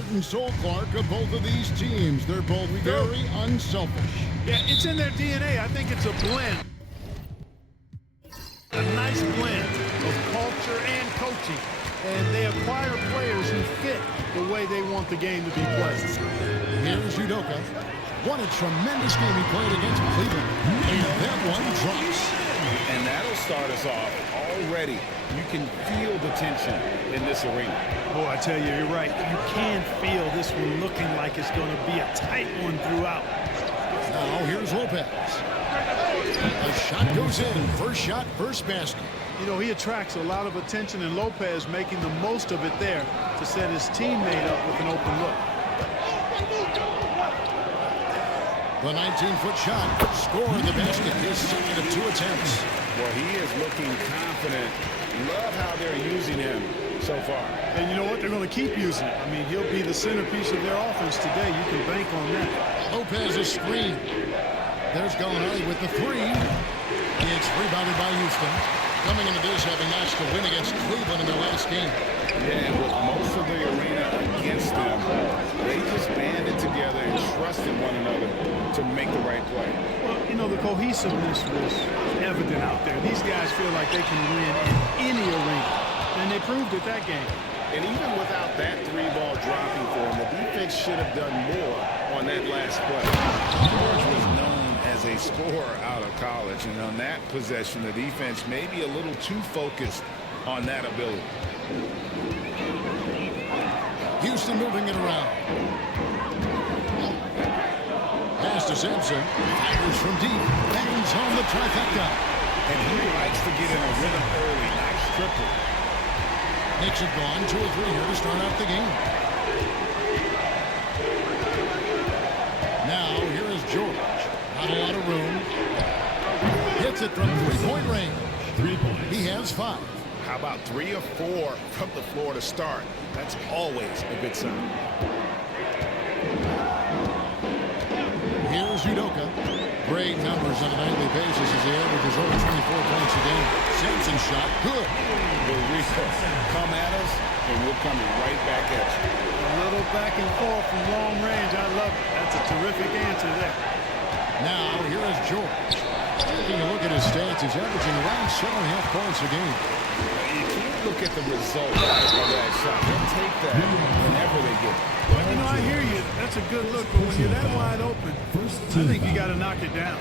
heart and soul, Clark, of both of these teams. They're both very unselfish. Yeah, it's in their DNA. I think it's a blend. A nice blend of culture and coaching. And they acquire players who fit the way they want the game to be played. Here's Udoka. What a tremendous game he played against Cleveland. And that one drops. And that'll start us off already. You can feel the tension in this arena. Boy, I tell you, you're right. You can feel this one looking like it's going to be a tight one throughout. Now here's Lopez. A shot goes in. First shot, first basket. You know, he attracts a lot of attention, and Lopez making the most of it there to set his teammate up with an open look. The 19-foot shot scoring the basket. His second of 2 attempts. Well, he is looking confident. Love how they're using him so far. And you know what? They're going to keep using it. I mean, he'll be the centerpiece of their offense today. You can bank on that. Lopez is screen. There's Gallinari with the 3. It's rebounded by Houston. Coming into this, having notched a win against Cleveland in their last game. Yeah, and with most of the arena against them, they just banded together and trusted one another to make the right play. Well, you know, the cohesiveness was evident out there. These guys feel like they can win in any arena, and they proved it that game. And even without that 3-ball dropping for them, the defense should have done more on that last play. George was known as a scorer out of college, and on that possession, the defense may be a little too focused on that ability. Houston moving it around. Pass to Sampson. Fires from deep. Bangs on the trifecta. And he likes to get in a rhythm early. Nice triple. Knicks have gone 2 or 3 here to start out the game. Now, here is George. Not a lot of room. Hits it from 3-point range. 3 points. He has 5. How about 3 or 4 from the floor to start? That's always a good sign. Here's Udoka. Great numbers on a nightly basis as he averages over 24 points a game. Sampson shot. Good. The resource. Come at us, and we're coming right back at you. A little back and forth from long range. I love it. That's a terrific answer there. Now, here is George. Taking a look at his stats, he's averaging around 7.5 points a game. You can't look at the result of that shot. They'll take that whenever they get it. Well, you know, I hear you. That's a good look, but when you're that wide open, I think you got to knock it down.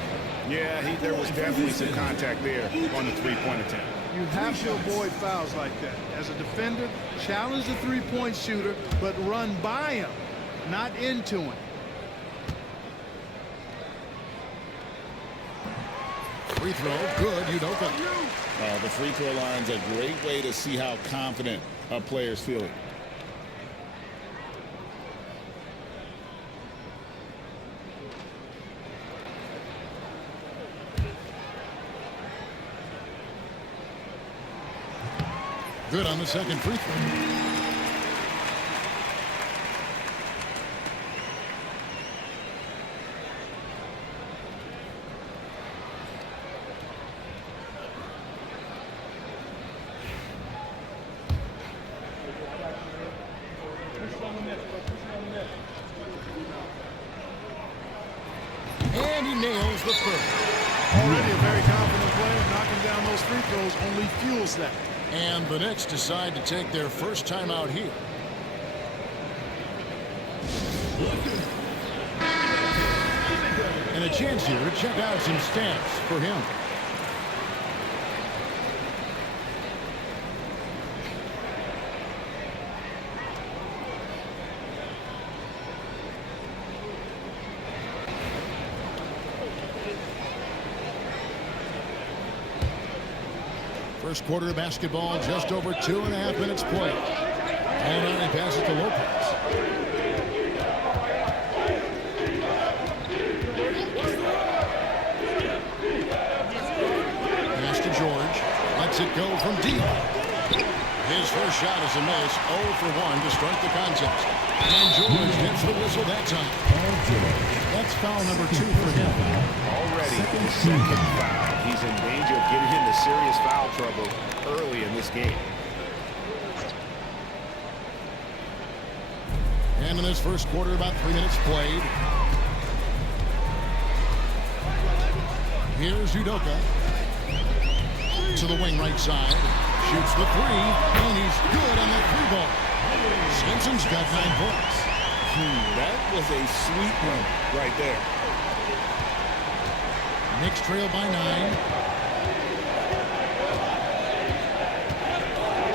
Yeah, there was definitely some contact there on the 3-point attempt. You have to avoid fouls like that. As a defender, challenge the 3-point shooter, but run by him, not into him. Free throw, good, Udoka. The free throw line's a great way to see how confident a player's feeling. Good on the second free throw. And he nails the third. Already a very confident player. Knocking down those free throws only fuels that. And the Knicks decide to take their first time out here. And a chance here to check out some stats for him. First quarter of basketball, just over 2.5 minutes played. Gallinari passes to Lopez. Pass to George. Lets it go from deep. His first shot is a miss. 0 for 1 to start the contest. And George gets the whistle that time. That's foul number 2 for him. Already the second foul. He's in danger of getting into serious foul trouble early in this game. And in this first quarter, about 3 minutes played. Here's Udoka. To the wing right side. Shoots the three. And he's good on the three ball. Swenson's got 9 points. That was a sweet one right there. Knicks trail by 9.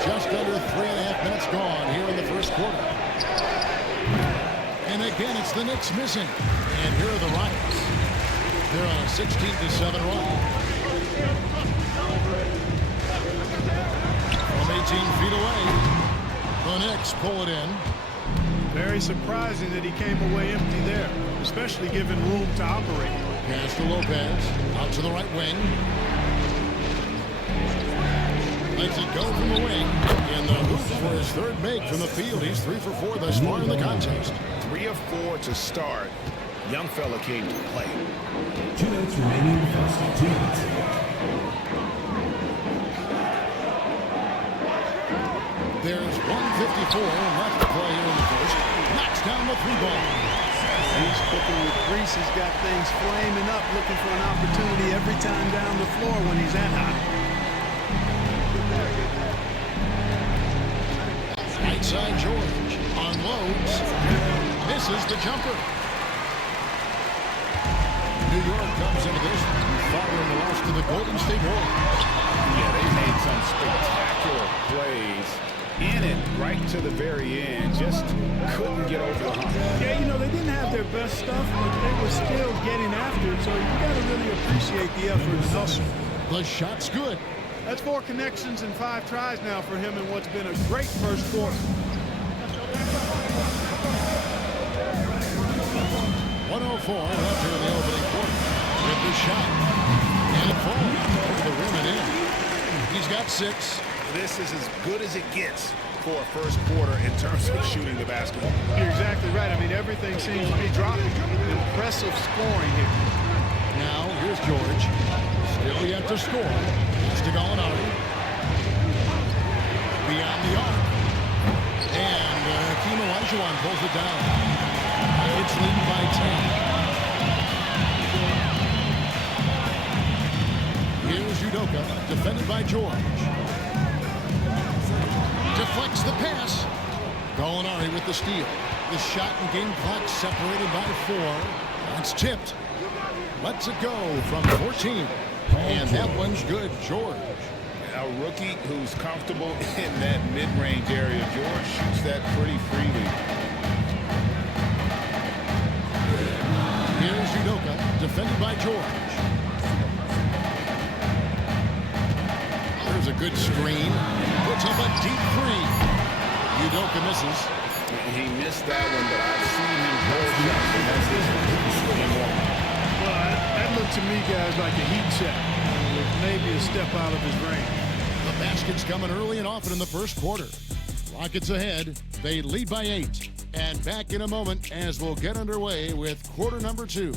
Just under 3.5 minutes gone here in the first quarter. And again, it's the Knicks missing. And here are the Rockets. They're on a 16-7 run. From 18 feet away, the Knicks pull it in. Very surprising that he came away empty there, especially given room to operate. Pass to Lopez. Out to the right wing. Lets it go from the wing. In the hoop for his third make from the field. He's 3 for 4 thus far in the contest. 3 of 4 to start. Young fella came to play. 2 minutes remaining in the first. 2 minutes. There's 1:54 left to play here in the first. Knocks down the three ball. He's cooking with grease. He's got things flaming up, looking for an opportunity every time down the floor when he's that hot. Right side George unloads. Misses the jumper. New York comes into this following the loss to the Golden State Warriors. Yeah, they made some spectacular plays in it right to the very end. Just couldn't get over the hump. Yeah, you know, they didn't have their best stuff, but they were still getting after it, so you got to really appreciate the effort and hustle. The shot's good. That's 4 connections and 5 tries now for him in what's been a great first quarter. 104 left here in the opening quarter. With the shot. And it falls over the rim and in. He's got 6. This is as good as it gets for a first quarter in terms of shooting the basketball. You're exactly right. I mean, everything seems to be dropping. Impressive scoring here. Now, here's George. Still yet to score. Has to Gallinari. Beyond the arc. And Hakeem Olajuwon pulls it down. It's leading by 10. Here's Udoka, defended by George. Deflects the pass. Gallinari with the steal. The shot and game clock separated by 4. That's tipped. Lets it go from 14. And that one's good. George. A rookie who's comfortable in that mid-range area. George shoots that pretty freely. Here's Udoka, defended by George. There's a good screen. Puts up a deep 3. Udoka misses. He missed that one, but I've seen him hold shots from that distance. Well, that looked to me, guys, like a heat check. With maybe a step out of his range. The basket's coming early and often in the first quarter. Rockets ahead. They lead by 8. And back in a moment as we'll get underway with quarter number 2.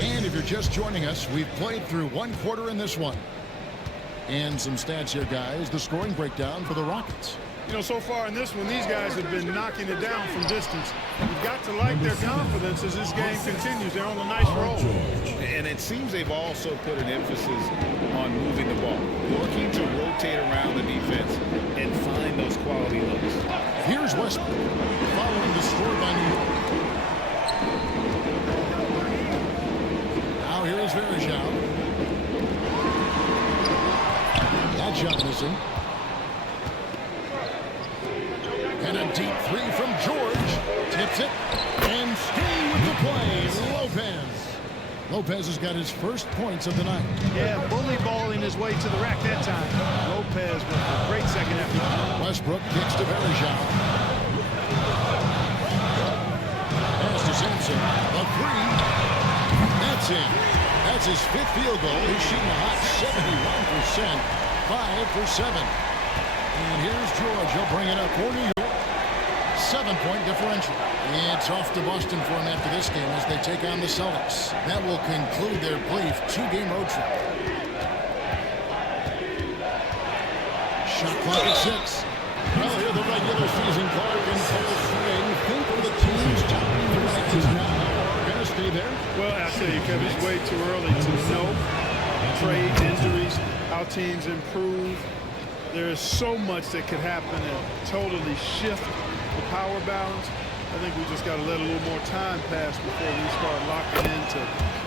And if you're just joining us, we've played through 1 quarter in this one. And some stats here, guys. The scoring breakdown for the Rockets. You know, so far in this one, these guys have been knocking it down from distance. You've got to like their confidence as this game continues. They're on a nice roll. And it seems they've also put an emphasis on moving the ball, working to rotate around the defense and find those quality looks. Here's Westbrook following the score by New York. Now here is Verjao. That shot missing. And a deep 3 from George. Tips it. And staying with the play, Lopez. Lopez has got his first points of the night. Yeah, bully balling his way to the rack that time. Lopez with a great second effort. Westbrook kicks to Verjao. Pass to Sampson. The 3. That's in. That's his 5th field goal. He's shooting a hot 71%. 5 for 7. And here's George. He'll bring it up for New York. 7-point differential. It's off to Boston for them after this game as they take on the Celtics. That will conclude their brief 2-game road trip. Shot clock at 6. Well, here the regular season clock in full swing. Think of the teams topping the rankings now are going to stay there? Well, I tell you, Kevin, it's way too early to know. Trades, injuries, how teams improve. There is so much that could happen and totally shift the power balance. I think we just got to let a little more time pass before we start locking into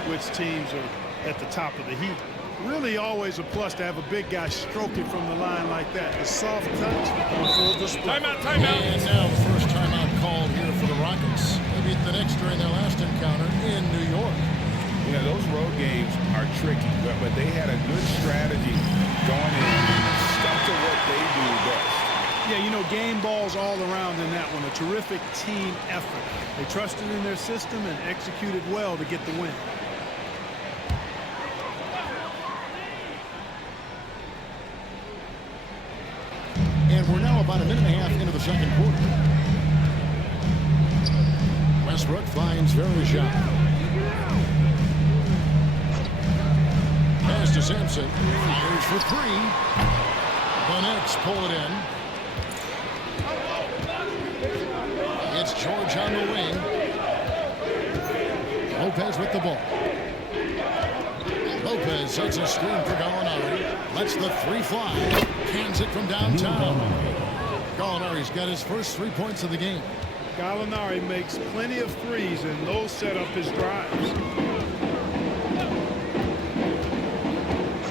which teams are at the top of the heap. Really always a plus to have a big guy stroke it from the line like that. The soft touch on full display. Timeout. And now the first timeout called here for the Rockets. They beat the Knicks during their last encounter in New York. You know, those road games are tricky, but they had a good strategy going in, stuck to what they do best. Yeah, you know, game balls all around in that one. A terrific team effort. They trusted in their system and executed well to get the win. And we're now about a minute and a half into the second quarter. Westbrook finds Verjao. Pass to Sampson. Fires for 3. The Knicks pull it in. It's George on the wing. Lopez with the ball. Lopez sets a screen for Gallinari. Lets the 3 fly. Cans it from downtown. Gallinari's got his first 3 points of the game. Gallinari makes plenty of threes, and those set up his drives.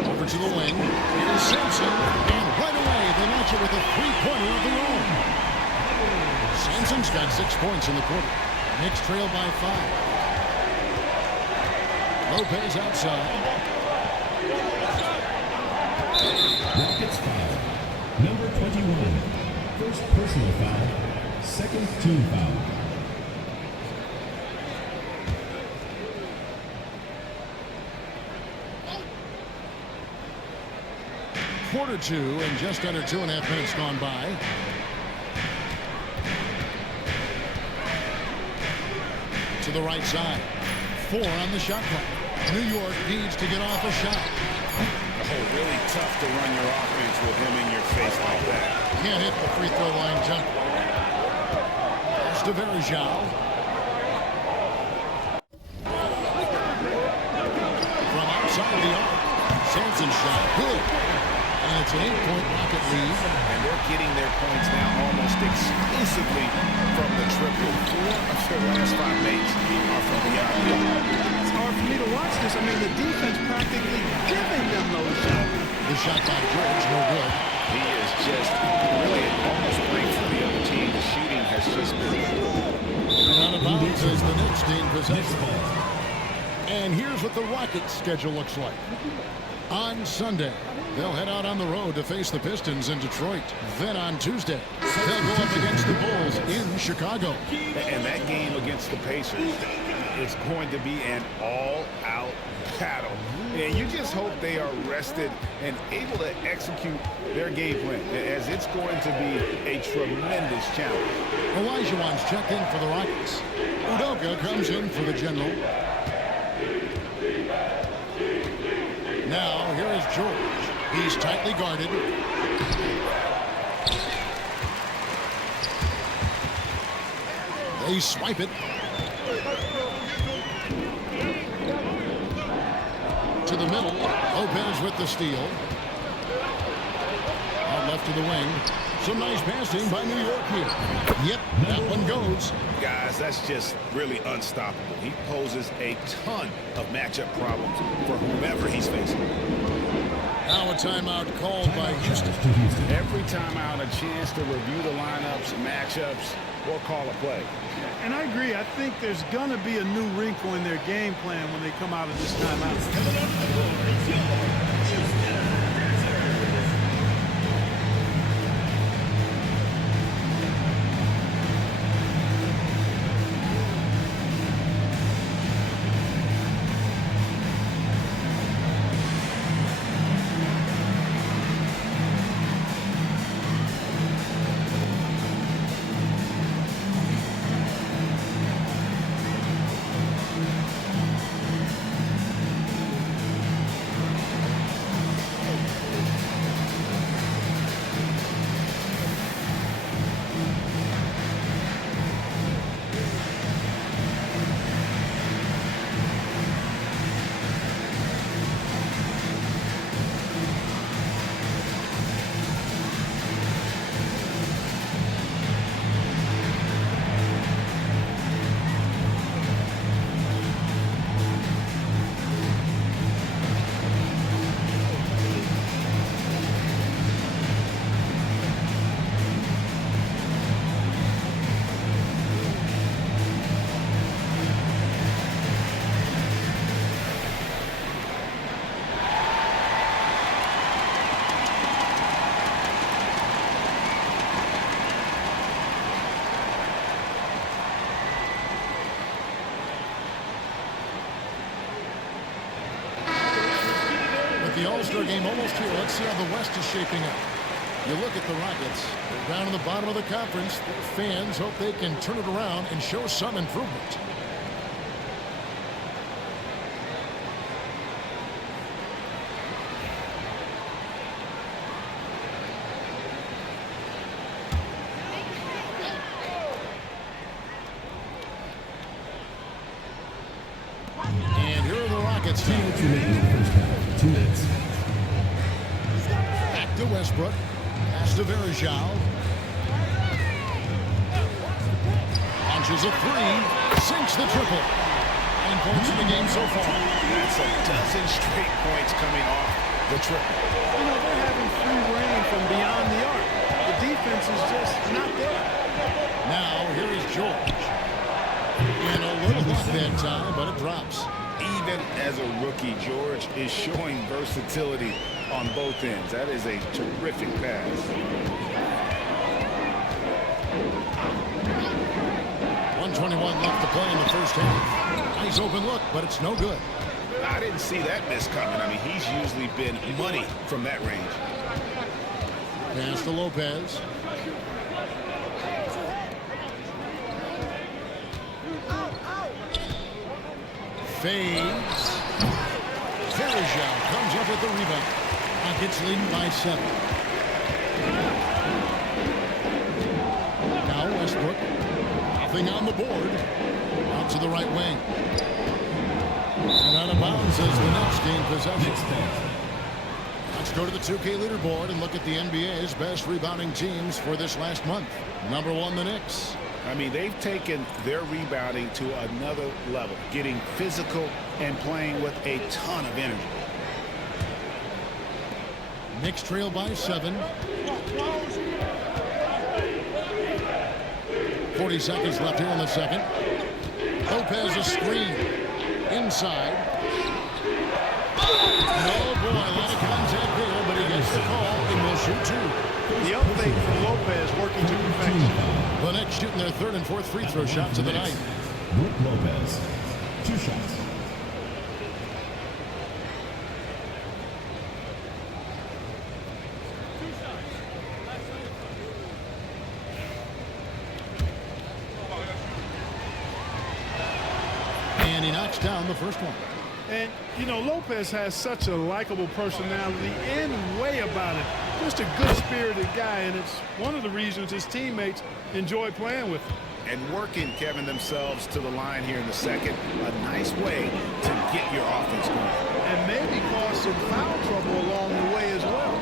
Over to the wing. Here's Sampson. And right away, they match it with a 3-pointer of their own. Sampson's got 6 points in the quarter. Knicks trail by 5. Lopez outside. Rockets foul. Number 21. First personal foul. Second team foul. Quarter 2 and just under 2.5 minutes gone by. To the right side. 4 on the shot clock. New York needs to get off a shot. Oh, really tough to run your offense with him in your face like that. Can't hit the free throw line jumper. Pass to Verjao. From outside the arc. Sampson's shot. Good. And it's an 8-point Rocket lead. And they're getting their points now almost exclusively from the triple. 4 of their last 5 makes are from the outfield. It's hard for me to watch this. I mean, the defense practically giving them those shots. The shot by George, no good. He is just really almost playing for the other team. The shooting has just been... And out of bounds as the Knicks gain possession. And here's what the Rockets' schedule looks like. On Sunday, they'll head out on the road to face the Pistons in Detroit. Then on Tuesday, they'll go up against the Bulls in Chicago. And that game against the Pacers is going to be an all-out battle. And you just hope they are rested and able to execute their game plan, as it's going to be a tremendous challenge. Olajuwon's checked in for the Rockets. Udoka comes in for the General. Now, here is George. He's tightly guarded. They swipe it. To the middle. Lopez with the steal. Out left to the wing. Some nice passing by New York here. Yep, that one goes. Guys, that's just really unstoppable. He poses a ton of matchup problems for whomever he's facing. Now a timeout called by Houston. Every timeout, a chance to review the lineups, matchups, or call a play. And I agree. I think there's going to be a new wrinkle in their game plan when they come out of this timeout. All-Star game almost here. Let's see how the West is shaping up. You look at the Rockets. They're down in the bottom of the conference. Their fans hope they can turn it around and show some improvement. And here are the Rockets now. 2 minutes. Back to Westbrook. Pass to Verjao. Launches a three. Sinks the triple. 9 points in the game so far. That's a dozen straight points coming off the triple. You know, they're having free reign from beyond the arc. The defense is just not there. Now, here is George. And a little luck that time, but it drops. Even as a rookie, George is showing versatility on both ends. That is a terrific pass. 1:21 left to play in the first half. Nice open look, but it's no good. I didn't see that miss coming. I mean, he's usually been money from that range. Pass to Lopez. Fades. Verjao comes up with the rebound. Rockets leading by 7. Now Westbrook. Nothing on the board. Out to the right wing. And out of bounds as the Knicks gain possession. Let's go to the 2K leaderboard and look at the NBA's best rebounding teams for this last month. Number 1, the Knicks. I mean, they've taken their rebounding to another level, getting physical and playing with a ton of energy. Knicks trail by 7. 40 seconds left here in the second. Lopez a screen. Inside. Oh boy, a lot of contact there, but he gets the call and will shoot 2. The upfake from Lopez working to perfection. The Knicks shooting their 3rd and 4th free throw shots of the night. Brook Lopez, 2 shots. And he knocks down the first one. And, you know, Lopez has such a likable personality and way about it. Just a good-spirited guy, and it's one of the reasons his teammates enjoy playing with him. And working, Kevin, themselves to the line here in the second. A nice way to get your offense going. And maybe cause some foul trouble along the way as well.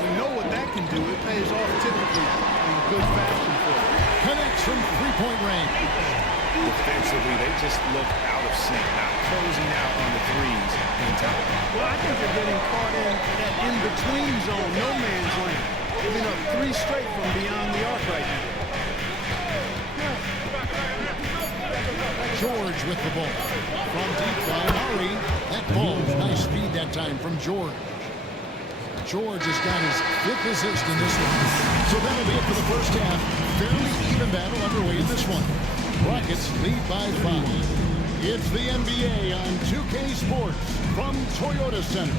We know what that can do. It pays off typically in good fashion for them. Connects from three-point range. Defensively, they just look out of sync, not closing out on the threes in time. Well, I think they're getting caught in that in-between zone, no man's land, giving up 3 straight from beyond the arc right now. George with the ball. From deep by Murray. That ball, nice speed that time from George. George has got his 5th assist in this one. So that'll be it for the first half. Fairly even battle underway in this one. Rockets lead by 5. It's the NBA on 2K Sports from Toyota Center.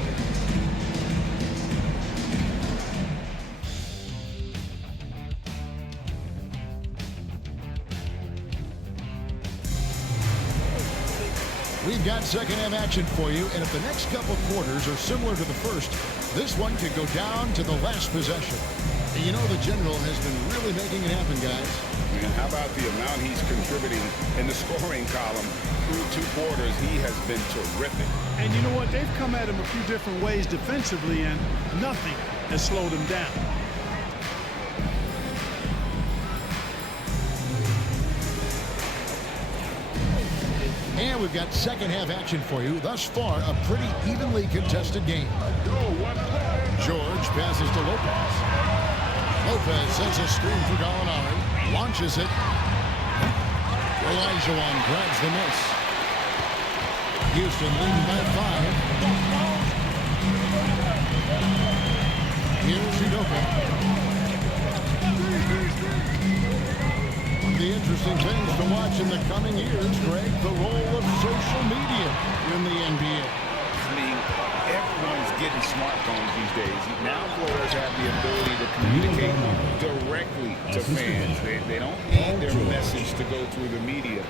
We've got second half action for you, and if the next couple quarters are similar to the first, this one could go down to the last possession. And you know the general has been really making it happen, guys. And how about the amount he's contributing in the scoring column through 2 quarters? He has been terrific. And you know what? They've come at him a few different ways defensively, and nothing has slowed him down. And we've got second half action for you. Thus far, a pretty evenly contested game. George passes to Lopez. Lopez sends a screen for Gallinari. Launches it. Olajuwon grabs the miss. Houston leading by 5. Here's Udoka. One of the interesting things to watch in the coming years, Greg, the role of social media in the NBA. I mean, Everyone's getting smartphones these days. Now players have the ability to communicate directly to fans. They don't need their message to go through the media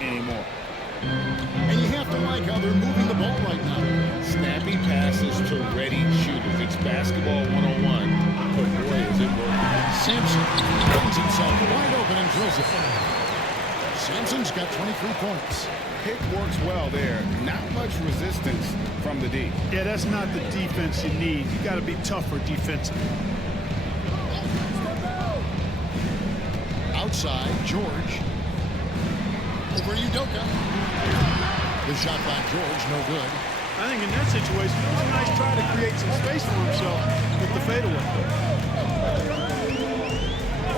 anymore. And you have to like how they're moving the ball right now. Snappy passes to ready shooters. It's basketball 101, but boy, is it working. Sampson finds himself wide open and drills it. Sampson's got 23 points. Pick works well there. Not much resistance from the D. Yeah, that's not the defense you need. You got to be tougher defensively. Outside, George. Over Udoka. The shot by George, no good. I think in that situation, it was a nice try to create some space for himself with the fadeaway.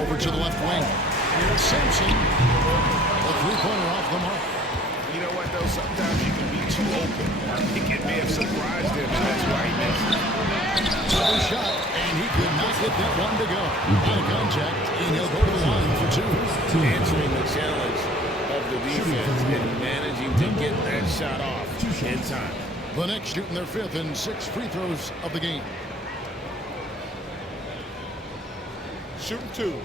Over to the left wing. Here's Sampson. A three-pointer off the mark. You know what, though? Sometimes you can be too open. I think it may have surprised him, and that's why he missed. Another shot, and he could not get that one to go. Out of contact, and he'll go to the line for two. Answering the challenge of the defense and managing to get that shot off in time. The Knicks shooting their fifth and 6 free throws of the game. Shooting 2.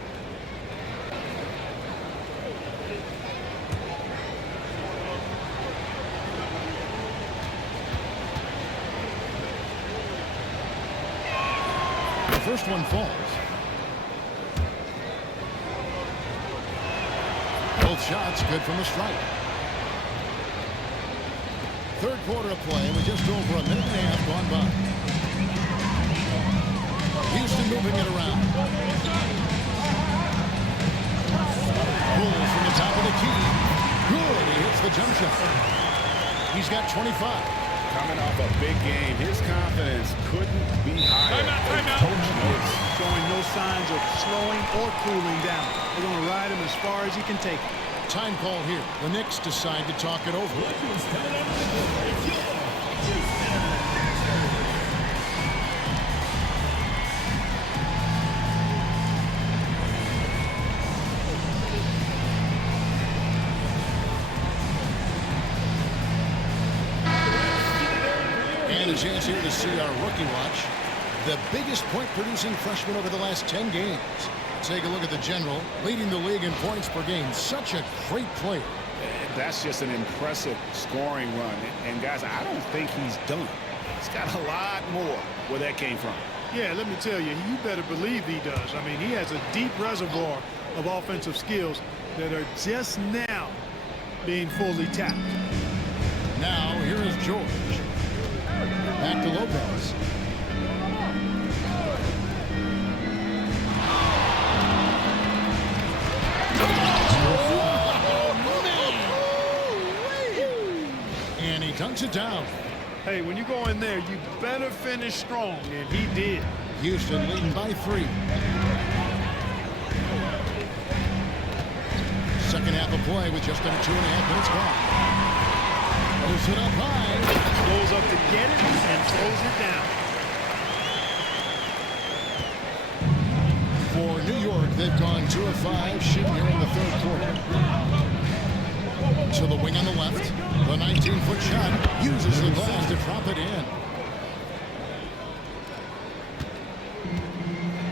The first one falls. Both shots good from the stripe. Third quarter of play with just over a minute and a half gone by. Houston moving it around. Bulls from the top of the key. Good. He hits the jump shot. He's got 25. Coming off a big game, his confidence couldn't be higher. Coach knows, showing no signs of slowing or cooling down. They're going to ride him as far as he can take it. Time call here. The Knicks decide to talk it over. And a chance here to see our rookie watch. The biggest point-producing freshman over the last 10 games. Take a look at the general, leading the league in points per game. Such a great player. That's just an impressive scoring run. And guys, I don't think he's done. He's got a lot more where that came from. Yeah, let me tell you, you better believe he does. I mean, he has a deep reservoir of offensive skills that are just now being fully tapped. Now, here is George. Back to Lopez. And he dunks it down. Hey, when you go in there, you better finish strong, and he did. Houston leading by 3. Second half of play with just under 2.5 minutes gone. Goes it up high. Goes up to get it and throws it down. For New York, they've gone 2 of 5 shooting here in the third quarter. To the wing on the left. The 19-foot shot uses the glass to drop it in.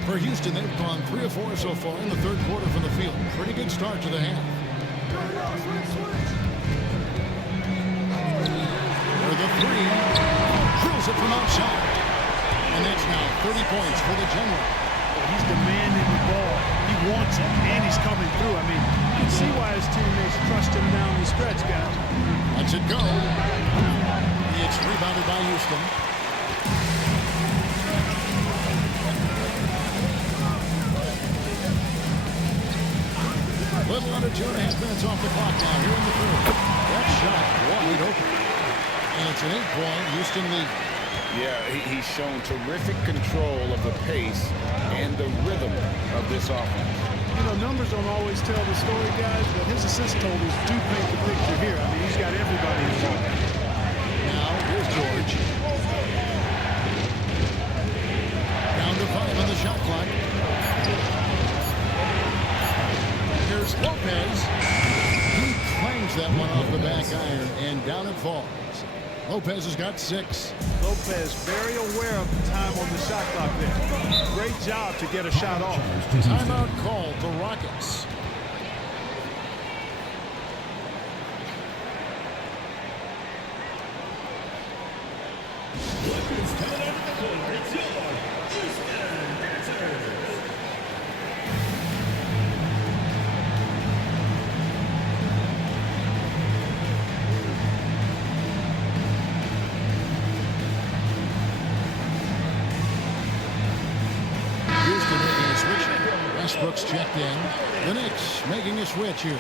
For Houston, they've gone 3 of 4 so far in the third quarter from the field. Pretty good start to the half. For the 3, drills it from outside. And that's now 30 points for the general. He's demanding the ball. He wants it, and he's coming through. I mean, you can see why his teammates trust him down the stretch, guys. Lets it go. It's rebounded by Houston. Little under 2.5 minutes off the clock now here in the third. That shot wide open. And it's an 8-point Houston lead. Yeah, he's shown terrific control of the pace and the rhythm of this offense. You know, numbers don't always tell the story, guys, but his assist totals do paint the picture here. I mean, he's got everybody involved. Now, here's George. Down to 5 on the shot clock. Here's Lopez. He clangs that one off the back iron, and down it falls. Lopez has got 6. Lopez very aware of the time on the shot clock there. Great job to get a shot off. Timeout called the Rockets. Brooks checked in. The Knicks making a switch here.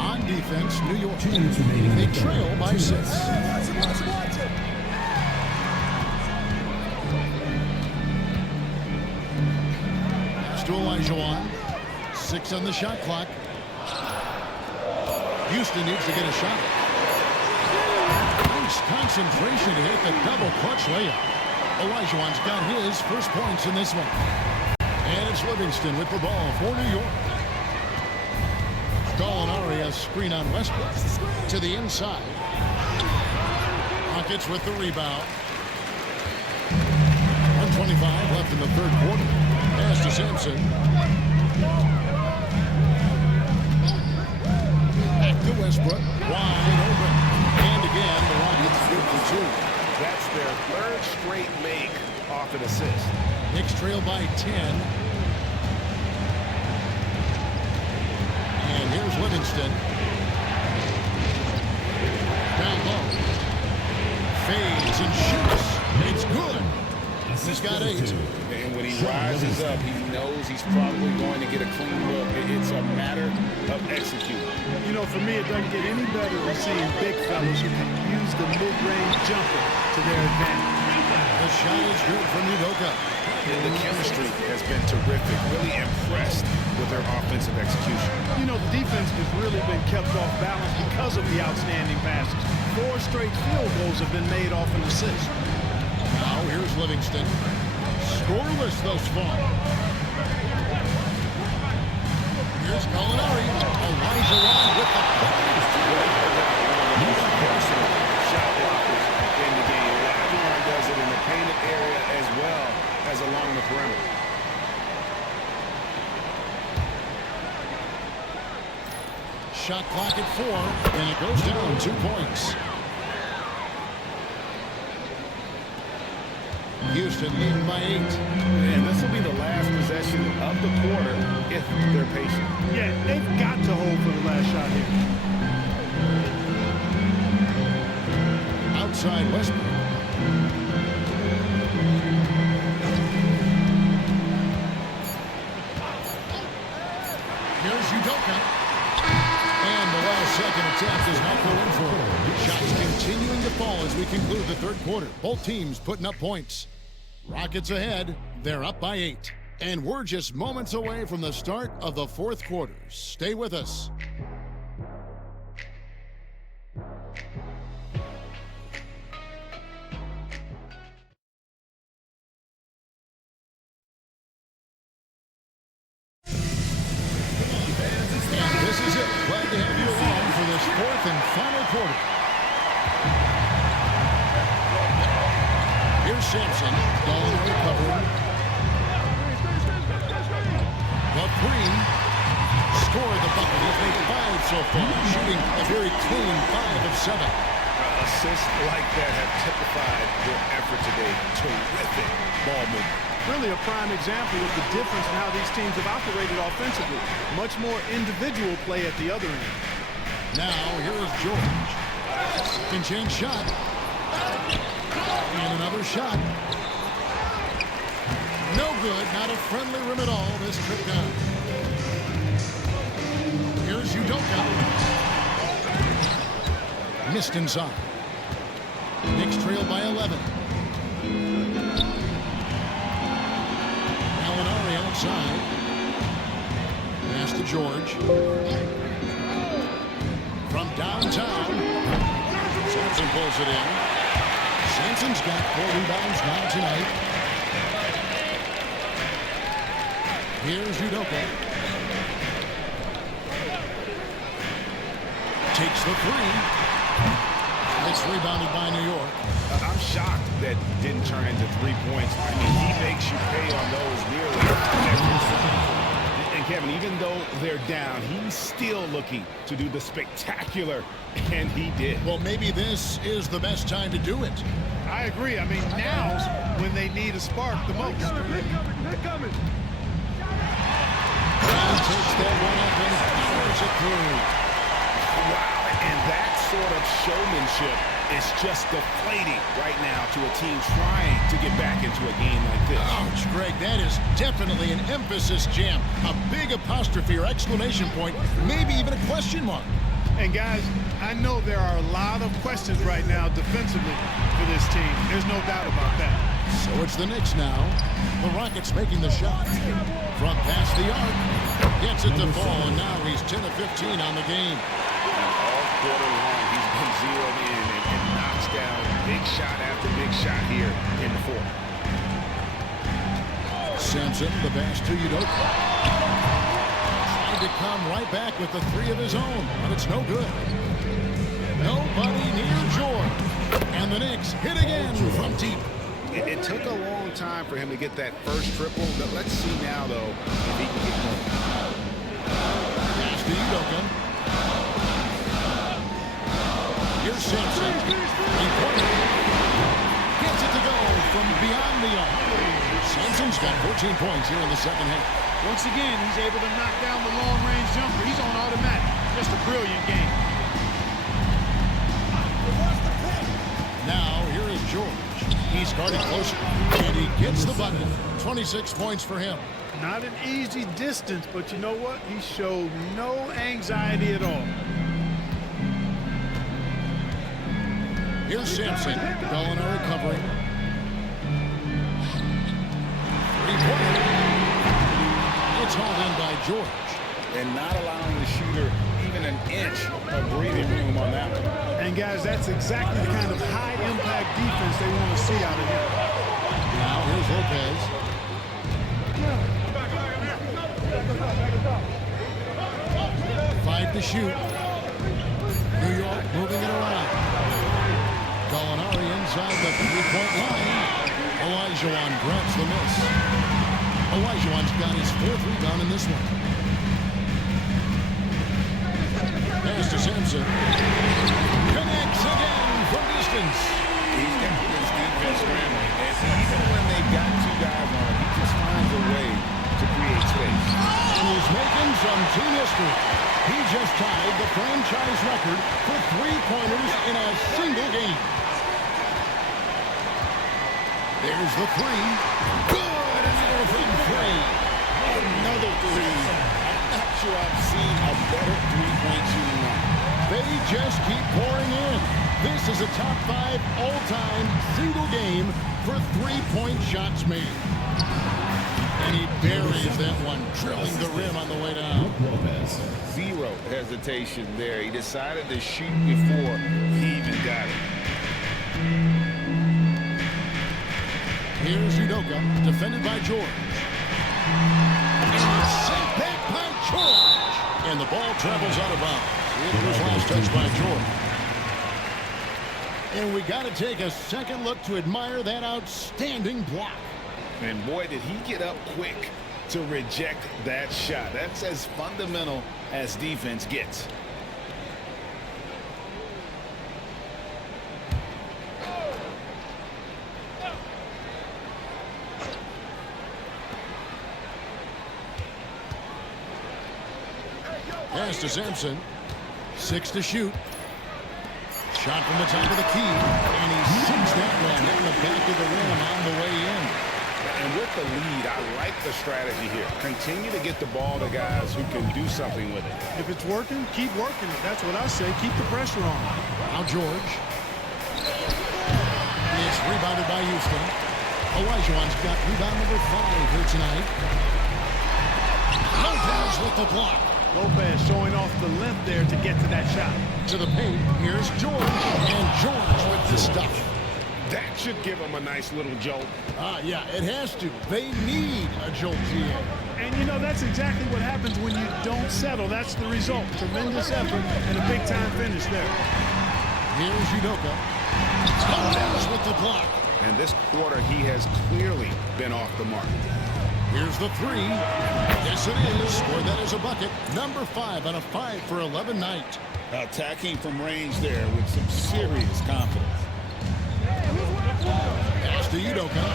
On defense, New York. They trail by 6. To Elijah 6 on the shot clock. Houston needs to get a shot. Nice concentration to hit the double clutch layup. Olajuwon's got his first points in this one. And it's Livingston with the ball for New York. Gallinari, a screen on Westbrook to the inside. Rockets with the rebound. 1:25 left in the third quarter. Pass to Sampson. Back to Westbrook. Wide open. And again, the Rockets good for 2. That's their third straight make off an assist. Knicks trail by 10. And here's Livingston. Down low. Fades and shoots. It's good. He's got 8. And when he rises up, he knows he's probably going to get a clean look. It's a matter of executing. You know, for me, it doesn't get any better than seeing big fellas who can use the mid-range jumper to their advantage. The shot is good from Udoka. And the chemistry has been terrific. Really impressed with their offensive execution. You know, the defense has really been kept off balance because of the outstanding passes. 4 straight field goals have been made off an assist. Now here's Livingston. Scoreless thus far. Here's Gallinari. Elijah with the Personal shot blockers in the game. Elijah does it in the painted area as well as along the perimeter. Shot clock at 4, and it goes down 2 points. Houston leading by 8. And this will be the last possession of the quarter if they're patient. Yeah, they've got to hold for the last shot here. Outside Westbrook. Here's Udoka. And the last second attempt is not going for. Shots continuing to fall as we conclude the third quarter. Both teams putting up points. Rockets ahead. They're up by 8. And we're just moments away from the start of the fourth quarter. Stay with us. And this is it. Glad to have you along for this fourth and final quarter. Here's Sampson. Gallinari covering. The 3. Scored the bucket. He's made 5 so far. Shooting a very clean 5 of 7. Assists like that have typified their effort today. Terrific ball movement. Really a prime example of the difference in how these teams have operated offensively. Much more individual play at the other end. Now, here is George. Can change shot. And another shot. No good. Not a friendly rim at all this trip down. Here's Udoka. Missed inside. Knicks trail by 11. Gallinari outside. Pass to George. From downtown, Sampson pulls it in. Sampson's got 4 rebounds now tonight. Here's Udoka. Takes the 3. It's rebounded by New York. I'm shocked that didn't turn into 3 points. I mean, he makes you pay on those nearly every time. And Kevin, even though they're down, he's still looking to do the spectacular, and he did. Well, maybe this is the best time to do it. I agree. I mean, now's when they need a spark the most. Brown takes that one up and powers it through. Wow, and that sort of showmanship is just deflating right now to a team trying to get back into a game like this. Ouch, Greg, that is definitely an emphasis jam. A big apostrophe or exclamation point, maybe even a question mark. And guys, I know there are a lot of questions right now defensively for this team. There's no doubt about that. So it's the Knicks now. The Rockets making the shot. From past the arc. Gets it to fall, and now he's 10 of 15 on the game. All quarter long, he's been zeroed in and knocks down big shot after big shot here in the fourth. Sampson, the pass to Udoka. Trying to come right back with the 3 of his own, but it's no good. Nobody near George. And the Knicks hit again from deep. It took a long time for him to get that first triple. But let's see now, though, if he can get more. Pass to Udoka. Here's Sampson. Gets it to go from beyond the arc. Sampson's got 14 points here in the second half. Once again, he's able to knock down the long-range jumper. He's on automatic. Just a brilliant game. Now, here is George. He's guarded closer, and he gets the bucket. 26 points for him. Not an easy distance, but you know what? He showed no anxiety at all. Here's Sampson. Gallinari covering. 3-pointer. It's hauled in by George. And not allowing the shooter even an inch of breathing room on that one. And guys, that's exactly the kind of high-impact defense they want to see out of him. Now here's Lopez. 5 to shoot. New York moving it around. Gallinari inside the 3-point line. Olajuwon grabs the miss. Olajuwon's got his 4th rebound in this one. Pass to Sampson. Connects again from distance. He's got this defense scrambling. And even when they've got 2 guys on him, he just finds a way to create space. And he's making some team history. He just tied the franchise record for 3-pointers in a single game. There's the 3. Good! Another from 3. Another 3. I'm not sure I've seen a better 3-point shooting night. They just keep pouring in. This is a top 5 all-time single game for 3-point shots made. And he buries that one, drilling the rim on the way down. Zero hesitation there. He decided to shoot before he even got it. Here's Udoka, defended by George. And sent back by George. And the ball travels out of bounds. It was last touched by George. And we got to take a second look to admire that outstanding block. And boy, did he get up quick to reject that shot. That's as fundamental as defense gets. Pass to Sampson. 6 to shoot. Shot from the top of the key. And he sinks that one on the back of the rim on the way in. And with the lead, I like the strategy here. Continue to get the ball to guys who can do something with it. If it's working, keep working it. That's what I say. Keep the pressure on. Now George. It's rebounded by Houston. Olajuwon's got rebound number 5 here tonight. Lopez with the block. Lopez showing off the length there to get to that shot. To the paint, here's George. And George with the stuff. That should give them a nice little jolt. Yeah, it has to. They need a jolt here. And, you know, that's exactly what happens when you don't settle. That's the result. Tremendous effort and a big-time finish there. Here's Udoka. Lopez with the block. And this quarter, he has clearly been off the mark. Here's the three. Yes, it is. Scored that as a bucket. Number 5 on a 5 for 11 night. Attacking from range there with some serious confidence. Pass to Udoka.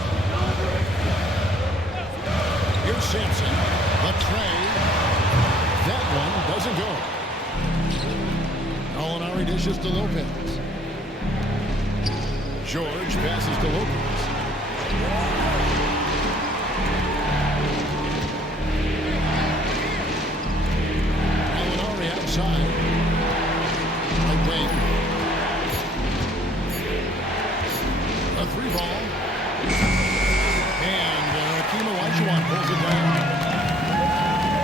Here's Sampson. The tray. That one doesn't go. Gallinari dishes to Lopez. George passes to Lopez. Gallinari outside. Right wing. A 3-ball. And Hakeem Olajuwon pulls it down.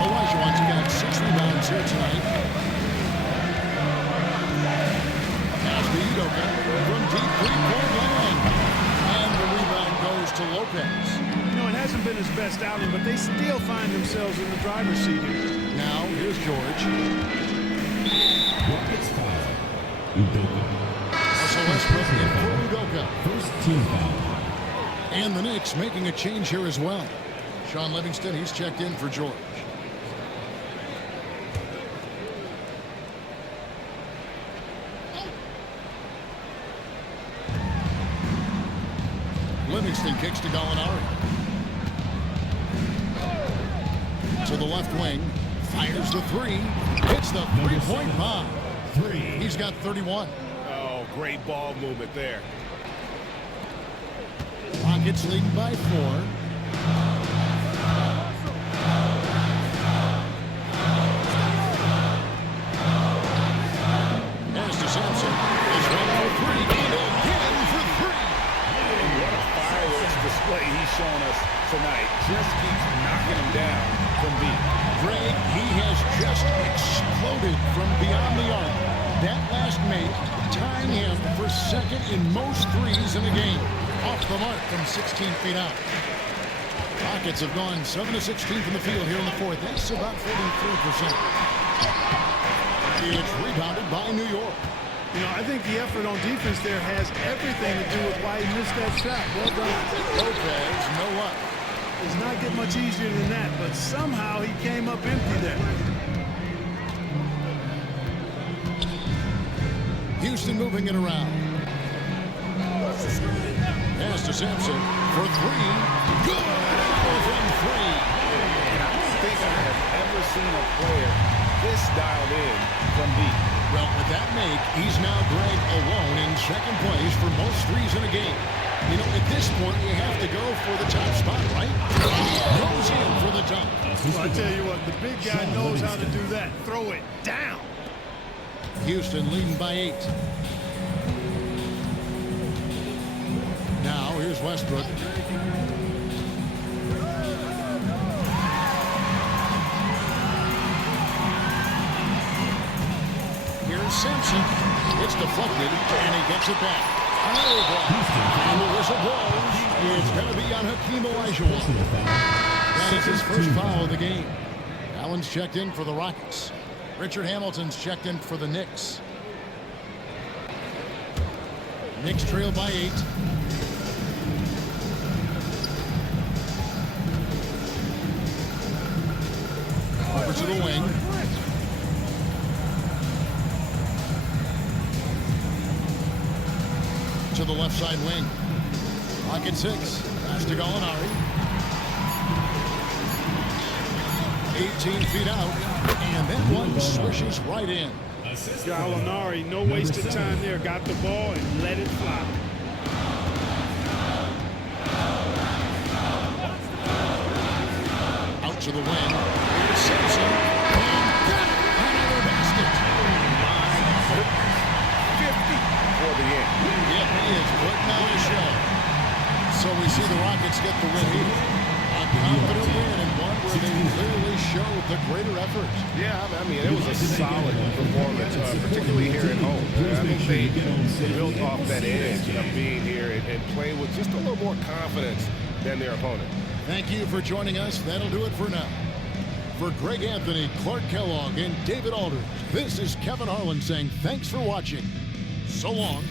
Olajuwon's got 6 rebounds here tonight. Pass to Udoka from deep three-point line. And the rebound goes to Lopez. You know, it hasn't been his best outing, but they still find themselves in the driver's seat here. Now, here's George. Rockets foul. Udoka. Russell Westbrook in for Udoka. First team foul. And the Knicks making a change here as well. Sean Livingston, he's checked in for George. Livingston kicks to Gallinari. To the left wing. Fires the three. Hits the three-point bomb. He's got 31. Oh, great ball movement there. Rockets leading by 4. Pass to Sampson. This one for 3. And again for 3. And what a fireworks display he's shown us tonight. Just keeps knocking him down from deep. Greg, he has just exploded from beyond the arc. That last make tying him for second in most threes in a game. Off the mark from 16 feet out. Rockets have gone 7 of 16 from the field here in the fourth. That's about 43%. It's rebounded by New York. You know, I think the effort on defense there has everything to do with why he missed that shot. Well done. Lopez, no luck. Does not get much easier than that, but somehow he came up empty there. Houston moving it around. Pass to Sampson for 3. Good from 3. I don't think I have ever seen a player this dialed in from deep. Well, with that make, he's now Greg alone in second place for most threes in a game. You know, at this point, you have to go for the top spot, right? Goes in for the dunk. Well, I tell you what, the big guy knows how to do that. Throw it down. Houston leading by 8. Now, here's Westbrook. Here's Simpson. It's deflected, and he gets it back. And the whistle blows. It's going to be on Hakeem Olajuwon. That is his first foul of the game. Allen's checked in for the Rockets. Richard Hamilton's checked in for the Knicks. Knicks trail by 8. Over to the wing. To the left side wing. Pocket 6. Pass to Gallinari. 18 feet out. And that one swishes right in. Gallinari, no wasted time there. Got the ball and let it fly. Out to the wing. Here's Simpson. And got it. Another basket. My goodness. 50 for the end. Yeah, he is putting on a show. So we see the Rockets get the win here. A confident win and one where they clearly show with the greater effort. Yeah, I mean, it was a solid performance, particularly here at home. I think they built off that edge of being here and playing with just a little more confidence than their opponent. Thank you for joining us. That'll do it for now. For Greg Anthony, Clark Kellogg, and David Aldridge, this is Kevin Harlan saying thanks for watching. So long.